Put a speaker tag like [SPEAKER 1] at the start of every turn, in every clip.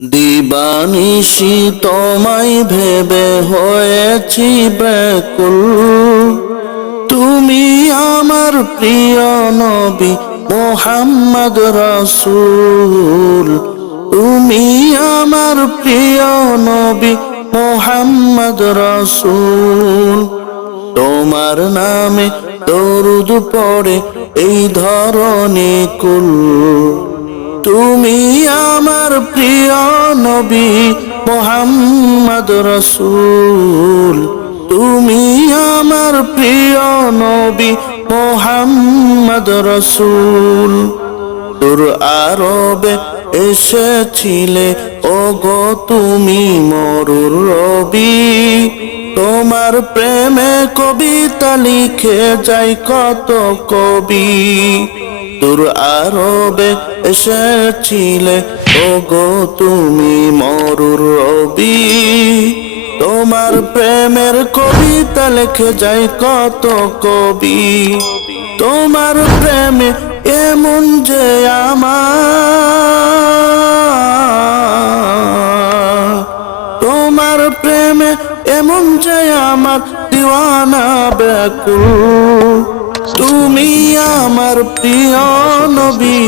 [SPEAKER 1] দিবানিশি তোমায় ভেবে হয়েছি ব্যাকুল। তুমি আমার প্রিয় নবী মোহাম্মদ রাসূল। তুমি আমার প্রিয় নবী মোহাম্মদ রাসূল। তোমার নামে দরুদ পড়ে এই ধরনে কুল। তুমি আমার প্রিয় নবী মোহাম্মদ রসুল। তুমি আমার প্রিয় নবী মোহাম্মদ রসুল। তোর আরবে এসেছিলে ও গো তুমি মরুর রবি। তোমার প্রেমে কবিতা লিখে যাই কত কবি। তোর আরবে এসেছিলে। ও গো তুমি মরুর রবি। তোমার প্রেমের কবিতা লেখে যাই কত কবি। তোমার প্রেমে এমন যে আমার। তোমার প্রেমে এমন যে আমার দিওয়ানা ব্যাকুল। তুমি আমার প্রিয় নবী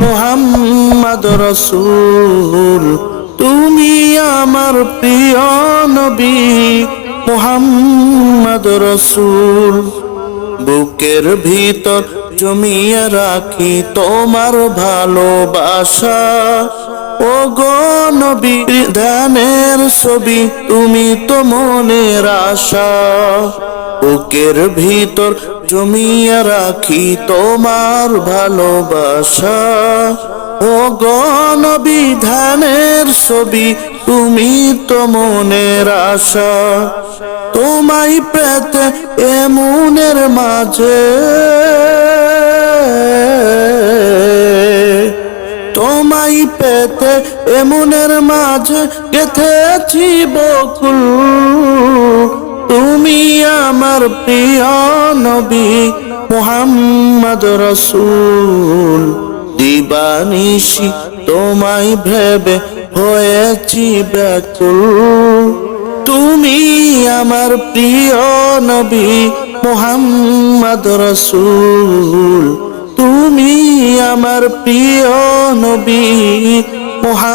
[SPEAKER 1] মোহাম্মদ রসুল। তুমি আমার প্রিয় নবী মোহাম্মদ রসুল। বুকের ভিতর জমিয়ে রাখি তোমার ভালোবাসা। ও নবী ছবি তুমি তো মনের আশা। বুকের ভিতর জমিয়ে রাখি তোমার ভালোবাসা। ও ধ্যানের ছবি তুমি তো মনের আশা। তোমায় পেতে এমনের মাঝে। পেতে এমনের মাঝে গেথেছি বকুল। তুমি আমার প্রিয় নবী মোহাম্মদ রসুল। দিবানিশি তোমায় ভেবে হয়েছি ব্যাকুল। তুমি আমার প্রিয় নবী মোহাম্মদ রসুল। তুমি আমার প্রিয় নবী মোহাম্মদ